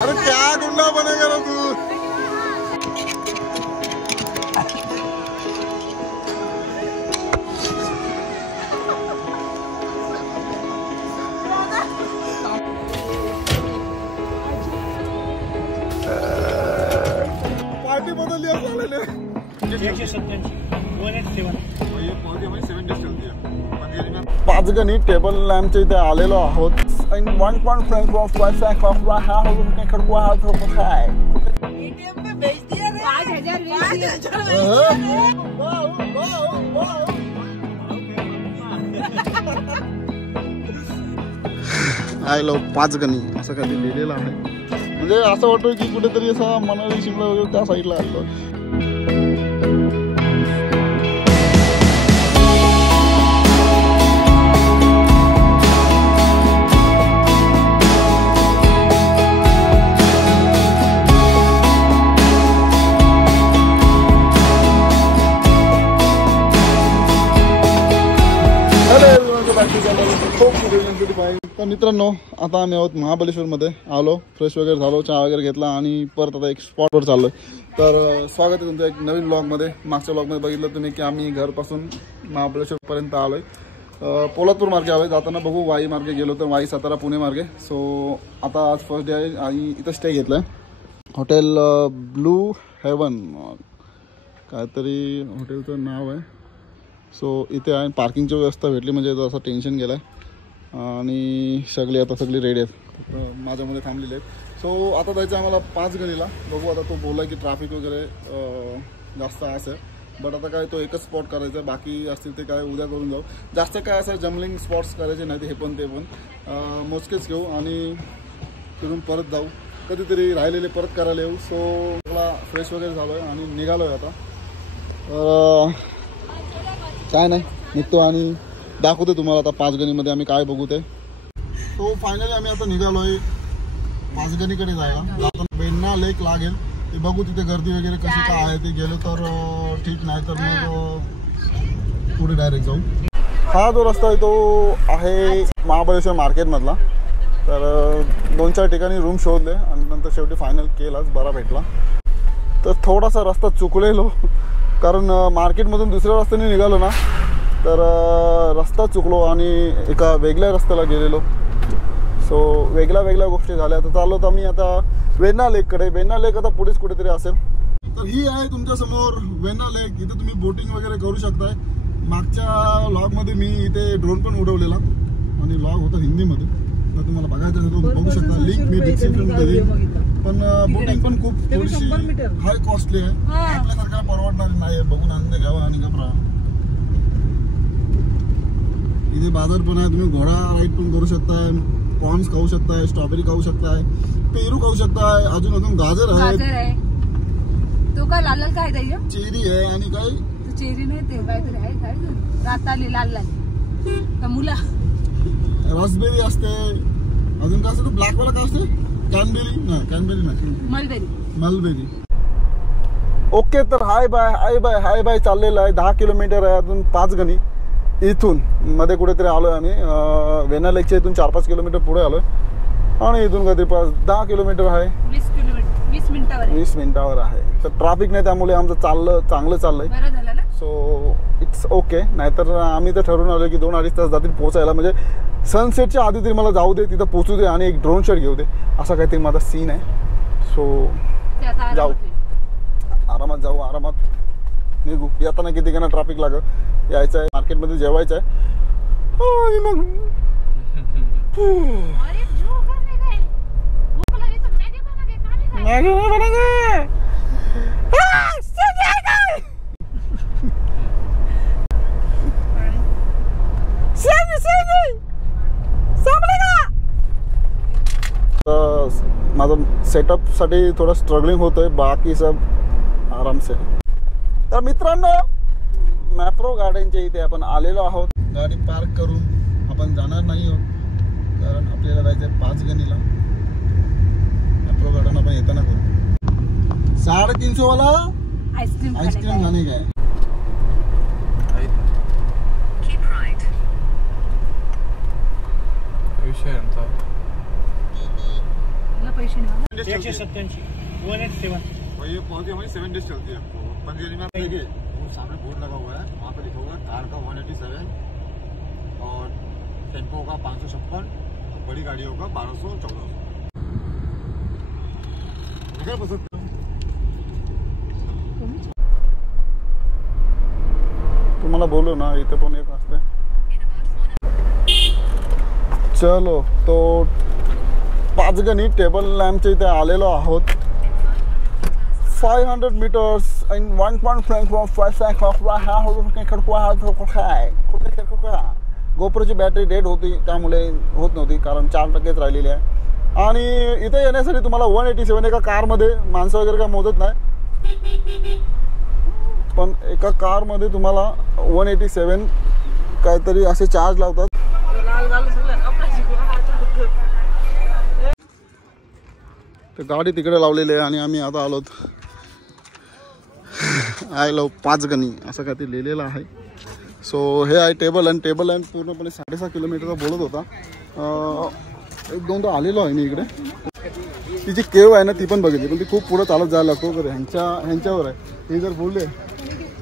अरे क्या गुंडा बनेगा ना तू। पार्टी बदलली आहे 5 टेबल लॅम्पच्या इथे आलेलो आहोत. आणि 1 फ्रेंच ऑफ वाईफ ऑफ हा काय खडकवा हा तो काय एटीएम पे भेज दिया रे 5000 आय लो 5 गणी असं काही लिहिलेलं आहे. म्हणजे असं वाटतं की कुठेतरी असं मनाली शिमला वगैरे त्या साईडला आलो. तर मित्रांनो आता आम्ही आहोत महाबळेश्वरमध्ये आलो. फ्रेश वगैरे झालो, चहा वगैरे घेतला आणि परत आता एक स्पॉटवर चाललो. तर स्वागत आहे तुमचं एक नवीन ब्लॉगमध्ये. मागच्या ब्लॉगमध्ये बघितलं तुम्ही की आम्ही घरपासून महाबळेश्वरपर्यंत आलो आहे. पोलादपूर मार्गे आलो आहे. जाताना बघू वाई मार्गे गेलो तर वाई सातारा पुणे मार्गे. सो आता आज फर्स्ट डे आहे आणि इथं स्टे घेतला आहे. हॉटेल ब्लू हेवन काहीतरी हॉटेलचं नाव आहे. सो इथे आहे. पार्किंगची व्यवस्था भेटली म्हणजे असं टेन्शन गेलं आहे. आणि सगळी रेडी आहेत. माझ्यामध्ये थांबलेले आहेत. सो आता जायचं आम्हाला 5 गणीला. बघू आता तो बोलला की ट्रॅफिक वगैरे जास्त असेल. बट आता काय तो एकच स्पॉट करायचा आहे. बाकी असतील ते काय उद्या करून जाऊ. जास्त काय असं जम्बलिंग स्पॉट्स करायचे नाही. हे पण ते पण मोजकेच घेऊ आणि तिथून परत जाऊ. कधीतरी राहिलेले परत करायला येऊ. सो मला फ्रेश वगैरे झालो आहे आणि निघालो आहे आता. काय नाही निघतो आणि दाखवतो तुम्हाला आता 5 गणीमध्ये आम्ही काय बघू ते. सो फायनली आम्ही आता निघालो आहे 5 गणीकडे जायला. बेन्ना लेक लागेल ते बघू. तिथे गर्दी वगैरे कशी काय आहे ते गेलो तर ठीक, नाही तर मग पुढे डायरेक्ट जाऊ. हा जो रस्ता आहे तो आहे महाबळेश्वर मार्केटमधला. तर 2-4 ठिकाणी रूम शोधले आणि नंतर शेवटी फायनल केलाच, बरा भेटला. तर थोडासा रस्ता चुकलेलो कारण मार्केटमधून दुसऱ्या रस्त्याने निघालो ना तर रस्ता चुकलो आणि एका वेगळ्या रस्त्याला गेलेलो. सो वेगळ्या गोष्टी झाल्या. तर चाललो तर मी आता वेण्णा लेककडे. वेण्णा लेक आता पुढेच कुठेतरी असेल. तर ही आहे तुमच्यासमोर वेण्णा लेक. इथे तुम्ही बोटिंग वगैरे करू शकताय. मागच्या व्लॉगमध्ये मी इथे ड्रोन पण उडवलेला आणि व्लॉग होता हिंदीमध्ये. तर तुम्हाला बघायचं असेल तर बघू शकता. लिंक मी डिस्क्रिप्शनमध्ये देईन. पण बोटिंग पण खूप थोडीशी हाय कॉस्टली आहे. आपल्यासारख्या परवडणारी नाही आहे. बघून आनंद घ्यावा आणि घबरा. इथे बाजार पण आहे. तुम्ही घोडा राईड पण करू शकताय. कॉर्न्स खाऊ शकताय, स्ट्रॉबेरी खाऊ शकताय, पेरू खाऊ शकताय, अजून गाजर आहे. तो काय लाल लाल काय आहे? चेरी आहे आणि काय चेरी नाही ते काहीतरी आहे. काय राताली लाल लाल मुला रसबेरी असते. अजून काय असतं ब्लॅक वाला काय असते? कॅनबेरी नाही मलबेरी. ओके तर हाय बाय चाललेलं आहे. 10 किलोमीटर आहे. अजून 5 गणी इथून मध्ये कुठेतरी आलोय आम्ही. वेण्णा लेकच्या इथून 4-5 किलोमीटर पुढे आलोय आणि इथून काहीतरी 10 किलोमीटर आहे. 20 मिनिटावर आहे. तर ट्रॅफिक नाही त्यामुळे आमचं चांगलं चाललंय. So it's okay. नाहीतर आम्ही तर ठरवून आलो की 2-2.5 तास जातील पोहोचायला. म्हणजे सनसेटच्या आधी तरी मला जाऊ दे, तिथं पोचू दे आणि एक ड्रोन शॉट घेऊ दे. असा काहीतरी माझा सीन आहे. सो जाऊ आरामात जाऊ, आरामात निघू. येताना किती गणा ट्रॅफिक लागत. यायचं आहे मार्केटमध्ये, जेवायचं आहे आणि मग माझं सेटअपसाठी थोडं स्ट्रगलिंग होतंय. बाकी सब आराम से. तर मित्रांनो मॅप्रो गार्डनच्या इथे आपण आलेलो आहोत. गाडी पार्क करून आपण जाणार नाही आहोत कारण आपल्याला जायचं आहे 5 गणीला. मॅप्रो गार्डन आपण येताना करू. 350 वाला आईस्क्रीम खाने का है. पैसे नाही. 187 187 और ये पहुंचे हमारी 7 डेज चलती है आपको। पंचगनी में आप देखिए वो सामने बोर्ड लगा हुआ है, वहाँ पे लिखा हुआ है कार का 187 और टेम्पो का 556 और बड़ी गाड़ियों का 1200-1400। पसंद तुम्हाला बोलू ना इथे पण एक असते. चलो तो पाचगणी टेबल लॅम्पच्या इथे आलेलो आहोत. 500 meters in 1.5 गोप्रोची बॅटरी डेड होती त्यामुळे होत नव्हती, कारण 4%च राहिलेली आहे. आणि इथे येण्यासाठी तुम्हाला 187 एका कारमध्ये माणसं वगैरे काय मोजत नाही, पण एका कारमध्ये तुम्हाला 187 काहीतरी असे चार्ज लावतात. तर गाडी तिकडे लावलेली आहे आणि आम्ही आता आलोत आय लव पाचगणी असं काहीतरी लिहिलेलं आहे. सो हे आहे टेबल लँड. टेबल लँड पूर्णपणे 6.5 किलोमीटरचा बोलत होता. एक दोनदा आलेलो आहे मी इकडे. तिची केव आहे ना ती पण बघितली, पण ती खूप पुढं चालत जायला लागतो. तर ह्यांच्यावर आहे. हे जर बोलले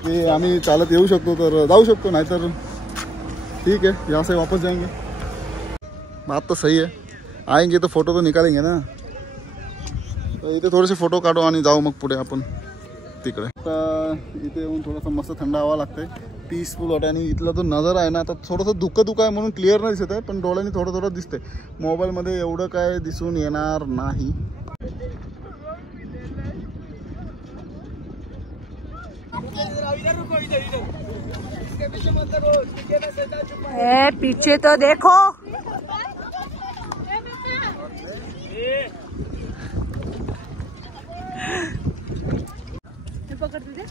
की आम्ही चालत येऊ शकतो तर जाऊ शकतो, नाहीतर ठीक है यहाँ से वापस जाएंगे. बात तो सही है, आएंगे तो फोटो तो निकालेंगे ना. तर इथे थोडेसे फोटो काढू आणि जाऊ मग पुढे आपण तिकडे. आता इथे येऊन थोडंसं मस्त थंड हवा लागते, पीसफुल वाटते. आणि इथला जो नजारा आहे ना, आता थोडंसं धुकं आहे म्हणून क्लिअर नाही दिसत आहे, पण डोळ्यांनी थोडं दिसते. मोबाईलमध्ये एवढं काय दिसून येणार नाही. ए पीछे तो देखो.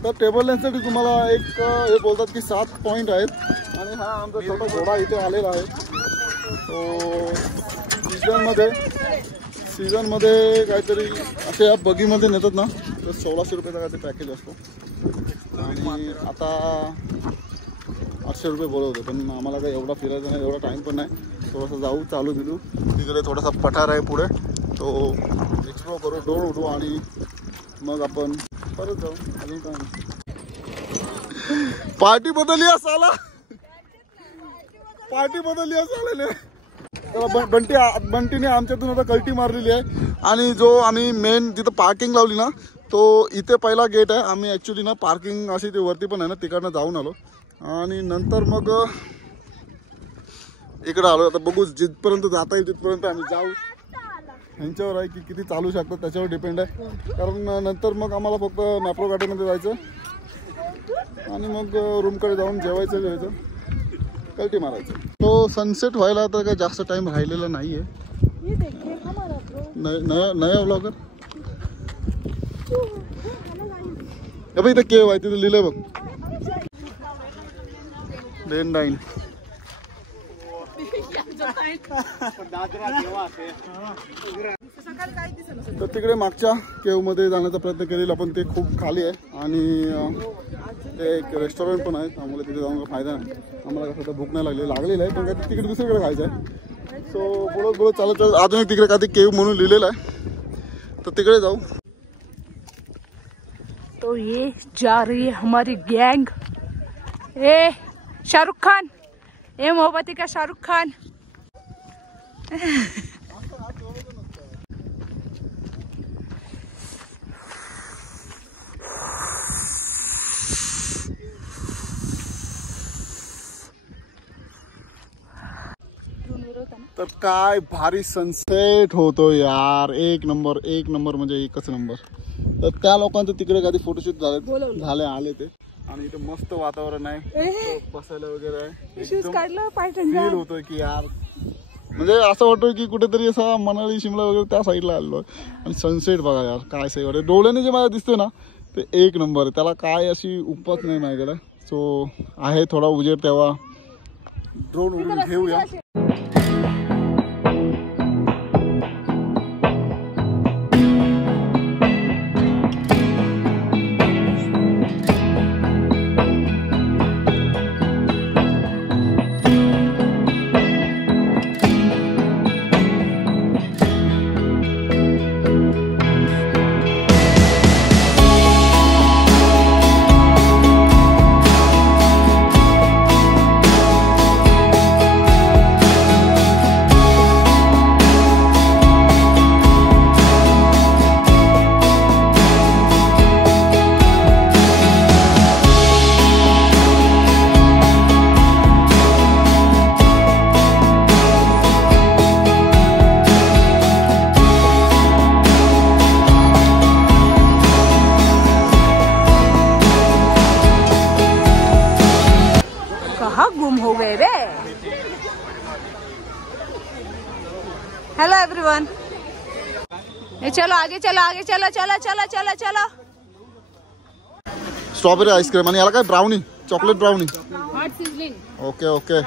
तर टेबल लँडसाठी तुम्हाला एक हे बोलतात की 7 पॉईंट आहेत. आणि हा आमचा छोटा घोडा इथे आलेला आहे. तो सीझनमध्ये काहीतरी असे या बगीमध्ये नेतात ना, तर 1600 रुपयाचा काहीतरी पॅकेज असतो. आणि आता 800 रुपये बोलत होते, पण आम्हाला काही एवढा फिरायचा नाही, एवढा टाईम पण नाही. थोडंसं जाऊ चालू बिलू. तिकडे थोडासा पठार आहे पुढे, तो एक्सप्लोर करू, डोर उडू आणि मग आपण परत जाऊ. अजून काय नाही. पार्टी बदलली असाला, पार्टी बदलली असाले. बंटीने आमच्यातून आता कल्टी मारलेली आहे. आणि जो आम्ही मेन जिथं पार्किंग लावली ना, तो इथे पहिला गेट आहे. आम्ही ॲक्च्युली ना पार्किंग अशी ते वरती पण आहे ना, तिकडनं जाऊन आलो आणि नंतर मग इकडं आलो. आता बघू जिथपर्यंत जाता येईल तिथपर्यंत आम्ही जाऊ. ह्यांच्यावर आहे की किती चालू शकतात त्याच्यावर डिपेंड आहे. कारण नंतर मग आम्हाला फक्त मॅप्रो गार्डनमध्ये जायचं आणि मग रूमकडे जाऊन जेवायचं कल्टी मारायचं. तो सनसेट व्हायला तर काही जास्त टाइम राहिलेला नाही आहे. नया व्लॉगर अबे इथं केव आहे, तिथं लिहिलंय बघ डेन डाईन. तर तिकडे मागच्या केवमध्ये जाण्याचा प्रयत्न केलेला, पण ते खूप खाली आहे. आणि ते एक रेस्टॉरंट पण आहे, त्यामुळे तिथे जाऊन फायदा नाही. आम्हाला कसं तर भूक नाही लागलेलं आहे, पण काय तिकडे दुसरीकडे खायचं आहे. सो बोलत चालत अजून एक तिकडे काही केव म्हणून लिहिलेलं आहे, तर तिकडे जाऊ. तो ये जा रही है हमारी गैंग. ए शाहरुख खान, ए मोहब्बती का शाहरुख खान. तर काय भारी सनसेट होतो यार, एक नंबर म्हणजे एकच नंबर. तर त्या लोकांचं तिकडे कधी फोटोशूट झाले आले ते. आणि इथे मस्त वातावरण आहे, बसायला वगैरे आहे. फील होतोय की यार, म्हणजे असं वाटतोय की कुठेतरी असा मनाली शिमला वगैरे त्या साईडला आलो. आणि सनसेट बघा यार, काय सही वाटत. डोळ्याने जे मला दिसतोय ना ते एक नंबर आहे, त्याला काय अशी उपच नाही माझ्याकडे. सो आहे थोडा उजेड, तेव्हा ड्रोन उडून घेऊया. चलो आगे चलो आगे चलो चलो चलो चलो चलो. स्ट्रॉबेरी आइसक्रीम आणि याला काय brownie chocolate brownie. Hot sizzling. Okay okay.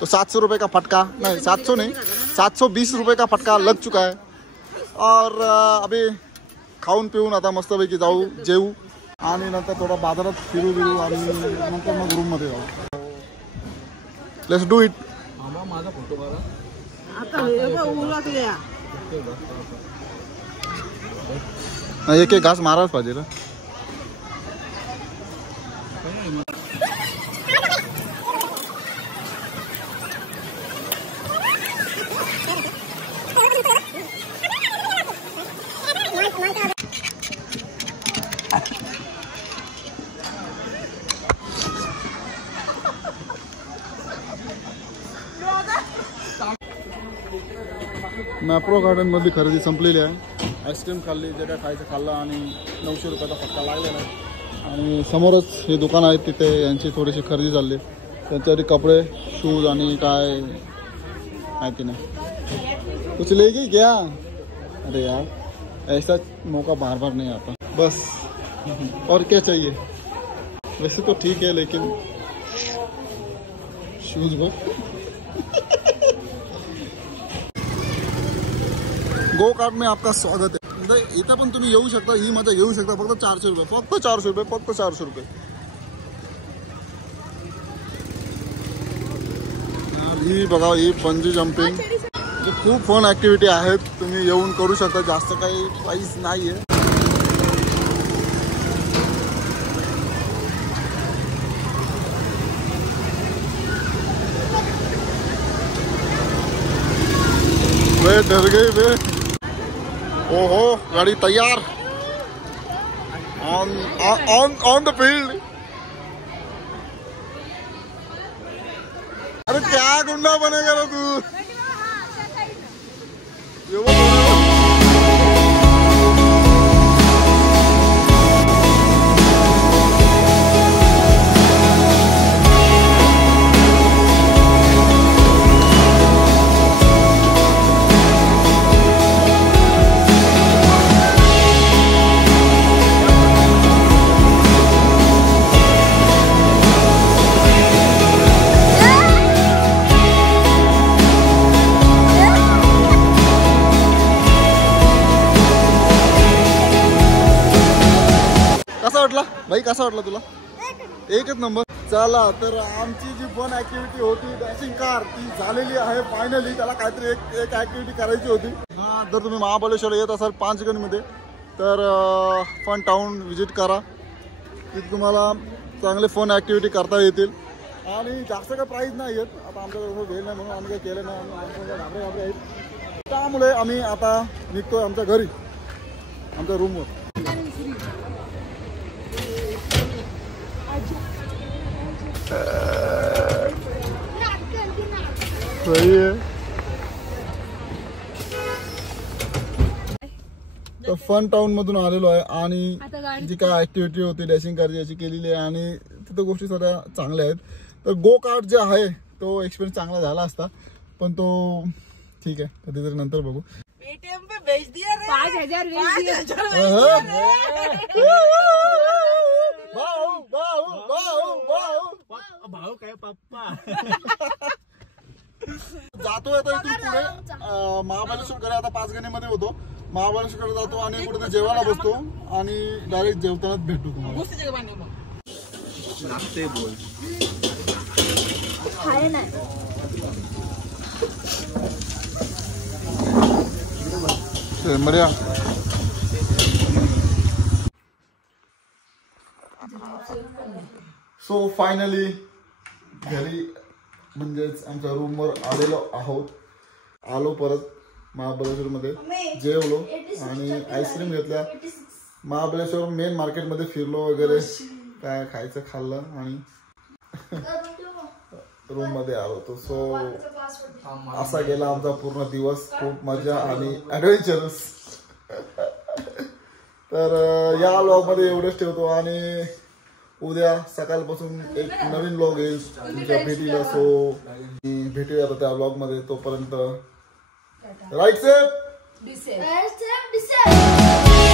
तो 700 रुपये का फटका नहीं 700 नहीं 720 रुपये का फटका लग चुका है. और अभी खाऊन पिऊन आता मस्तपैकी जाऊ जेऊ आणि नंतर थोडा बाजारात फिरू बिरू आणि नंतर मग रूममध्ये जाऊ. Let's do it. माझा फोटो करा. एक एक घास मारायला पाहिजे ना. मॅप्रो गार्डन मधली खरेदी संपलेली आहे. आईस्क्रीम खाल्ली जे काय खायचं खाल्लं आणि 900 रुपयाचा फटका लागलेला आहे. आणि समोरच हे दुकान आहे तिथे यांची थोडीशी खरेदी झाली. त्यांच्यासाठी कपडे शूज आणि काय माहिती नाही. कुछ लेगी क्या. अरे यार ऐसा मौका बार बार नहीं आता. बस और क्या चाहिए. वैसे तो ठीक है लेकिन शूज बघ. गो कार्ट में आपका स्वागत है. इथं पण तुम्ही येऊ शकता. ही मजा घेऊ शकता. फक्त 400 रुपये फक्त 400 रुपये फक्त 400 रुपये. ही बघा ही बंजी जम्पिंग खूप फन ऍक्टिव्हिटी आहेत. तुम्ही येऊन करू शकता. जास्त काही प्राइस नाहीये. वे डर गए वे. ओहो गाड़ी तैयार. On the field. अरे क्या गुंडा बनेगा ना तू. भाई कसा वाटला तुला. एकच नंबर. चला तर आमची जी फन ऍक्टिव्हिटी होती डॅशिंग कार ती झालेली आहे फायनली. त्याला काहीतरी एक ऍक्टिव्हिटी करायची होती. हा जर तुम्ही महाबळेश्वर येत असाल 5 गणीमध्ये तर फन टाउन व्हिजिट करा. तिथे तुम्हाला चांगले फन ऍक्टिव्हिटी करता येतील आणि जास्त काही प्राईज नाही आहेत. आता आमच्याकडे वेळ नाही म्हणून आम्ही काही केलं नाही. घाबरे घाबरे आहेत. त्यामुळे आम्ही आता निघतोय आमच्या घरी आमच्या रूमवर. सही है. तर फन टाउन मधून आलेलो आहे आणि जी काय ऍक्टिव्हिटी होती डॅशिंग कारची याची केलेली आहे आणि तिथे गोष्टी सगळ्या चांगल्या आहेत. तर गो कार्ट जे आहे तो एक्सपिरियन्स चांगला झाला असता पण तो ठीक आहे कधीतरी नंतर बघू. पेटीएम पे भेज दिया रे. 5000 भेज दिया. भाऊ काय पप्पा. जातोय आता इथून पुढे महाबळेश्वरकडे. आता 5 गणीमध्ये होतो. महाबळेश्वरकडे जातो आणि कुठे जेवायला बसतो आणि डायरेक्ट जेवतानाच भेटतो तुम्हाला. बोल बढिया. सो फायनली घरी म्हणजेच आमच्या रूमवर आलेलो आहोत. आलो परत महाबळेश्वरमध्ये जेवलो आणि आईस्क्रीम घेतल्या. महाबळेश्वर मेन मार्केटमध्ये फिरलो वगैरे काय खायचं खाल्लं आणि रूम मध्ये आलो होतो. सो असा गेला आमचा पूर्ण दिवस. खूप मजा आणि ऍडव्हेंचरस. तर या व्लॉग मध्ये एवढंच ठेवतो आणि उद्या सकाळपासून एक नवीन व्लॉग येईल तुमच्या भेटीला. सो भेटूया त्या व्लॉग मध्ये. तोपर्यंत राईट सेफ. डिसेल सेम डिसेल